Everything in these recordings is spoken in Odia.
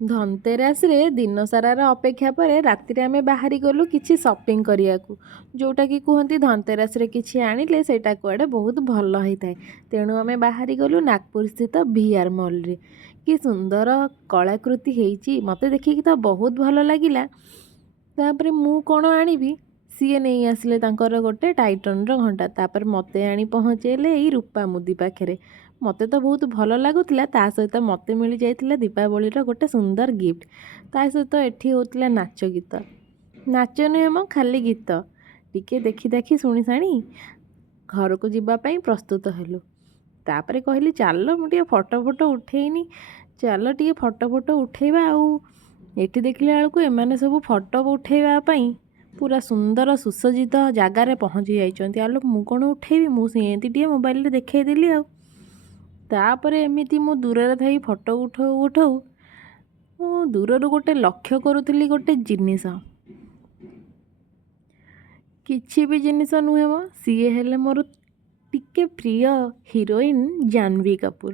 ଧନତେରାସରେ ଦିନ ସାରାର ଅପେକ୍ଷା ପରେ ରାତିରେ ଆମେ ବାହାରି ଗଲୁ କିଛି ସପିଂ କରିବାକୁ। ଯେଉଁଟାକି କୁହନ୍ତି ଧନତେରାସରେ କିଛି ଆଣିଲେ ସେଇଟା କୁଆଡ଼େ ବହୁତ ଭଲ ହେଇଥାଏ। ତେଣୁ ଆମେ ବାହାରି ଗଲୁ ନାଗପୁର ସ୍ଥିତ VR ମଲ୍ରେ। କି ସୁନ୍ଦର କଳାକୃତି ହେଇଛି, ମୋତେ ଦେଖିକି ତ ବହୁତ ଭଲ ଲାଗିଲା। ତାପରେ ମୁଁ କ'ଣ ଆଣିବି, ସିଏ ନେଇ ଆସିଲେ ତାଙ୍କର ଗୋଟେ ଟାଇଟନ୍ର ଘଣ୍ଟା। ତାପରେ ମୋତେ ଆଣି ପହଞ୍ଚେଇଲେ ଏଇ ରୂପା ମୁଦି ପାଖରେ। ମୋତେ ତ ବହୁତ ଭଲ ଲାଗୁଥିଲା, ତା ସହିତ ମୋତେ ମିଳିଯାଇଥିଲା ଦୀପାବଳିର ଗୋଟେ ସୁନ୍ଦର ଗିଫ୍ଟ। ତା ସହିତ ଏଠି ହେଉଥିଲା ନାଚ ଗୀତ। ନାଚ ନୁହେଁ ମ, ଖାଲି ଗୀତ। ଟିକେ ଦେଖି ଦେଖି ଶୁଣି ଶାଣି ଘରକୁ ଯିବା ପାଇଁ ପ୍ରସ୍ତୁତ ହେଲୁ। ତାପରେ କହିଲି ଚାଲ ମୁଁ ଟିକେ ଫଟୋ ଉଠେଇନି, ଚାଲ ଟିକେ ଫଟୋ ଉଠେଇବା। ଆଉ ଏଠି ଦେଖିଲା ବେଳକୁ ଏମାନେ ସବୁ ଫଟୋ ଉଠେଇବା ପାଇଁ ପୁରା ସୁନ୍ଦର ସୁସଜ୍ଜିତ ଜାଗାରେ ପହଞ୍ଚି ଯାଇଛନ୍ତି। ଆଲୋ ମୁଁ କ'ଣ ଉଠେଇବି, ମୁଁ ସେମିତି ଟିକେ ମୋବାଇଲରେ ଦେଖେଇଦେଲି ଆଉ। ତାପରେ ଏମିତି ମୁଁ ଦୂରରେ ଥାଇ ଫଟୋ ଉଠଉ ମୁଁ ଦୂରରୁ ଗୋଟେ ଲକ୍ଷ୍ୟ କରୁଥିଲି ଗୋଟେ ଜିନିଷ। କିଛି ବି ଜିନିଷ ନୁହେଁ ମ, ସିଏ ହେଲେ ମୋର ଟିକେ ପ୍ରିୟ ହିରୋଇନ୍ ଜାହ୍ନବୀ କପୁର।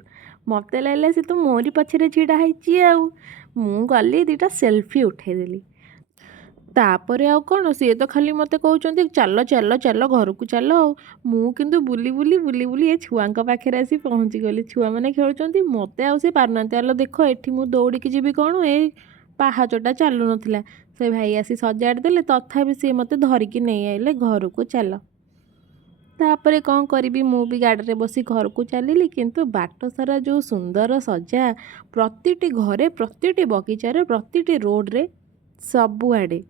ମୋତେ ଲାଗିଲା ସେ ତ ମୋରି ପଛରେ ଛିଡ଼ା ହେଇଛି ଆଉ। ମୁଁ ଗଲି ଦୁଇଟା ସେଲ୍ଫି ଉଠେଇଦେଲି। ତାପରେ ଆଉ କ'ଣ, ସିଏ ତ ଖାଲି ମୋତେ କହୁଛନ୍ତି ଚାଲ ଚାଲ ଚାଲ ଘରକୁ ଚାଲ ଆଉ। ମୁଁ କିନ୍ତୁ ବୁଲି ବୁଲି ଏ ଛୁଆଙ୍କ ପାଖରେ ଆସି ପହଞ୍ଚିଗଲି। ଛୁଆମାନେ ଖେଳୁଛନ୍ତି, ମୋତେ ଆଉ ସେ ପାରୁନାହାନ୍ତି। ଆଲୋ ଦେଖ ଏଠି ମୁଁ ଦୌଡ଼ିକି ଯିବି କ'ଣ, ଏଇ ପାହାଚଟା ଚାଲୁନଥିଲା। ସେ ଭାଇ ଆସି ସଜାଡ଼ି ଦେଲେ, ତଥାପି ସିଏ ମୋତେ ଧରିକି ନେଇ ଆଇଲେ ଘରକୁ ଚାଲ। ତାପରେ କ'ଣ କରିବି, ମୁଁ ବି ଗାଡ଼ିରେ ବସି ଘରକୁ ଚାଲିଲି। କିନ୍ତୁ ବାଟ ସାରା ଯେଉଁ ସୁନ୍ଦର ସଜା, ପ୍ରତିଟି ଘରେ, ପ୍ରତିଟି ବଗିଚାରେ, ପ୍ରତିଟି ରୋଡ଼ରେ, ସବୁଆଡ଼େ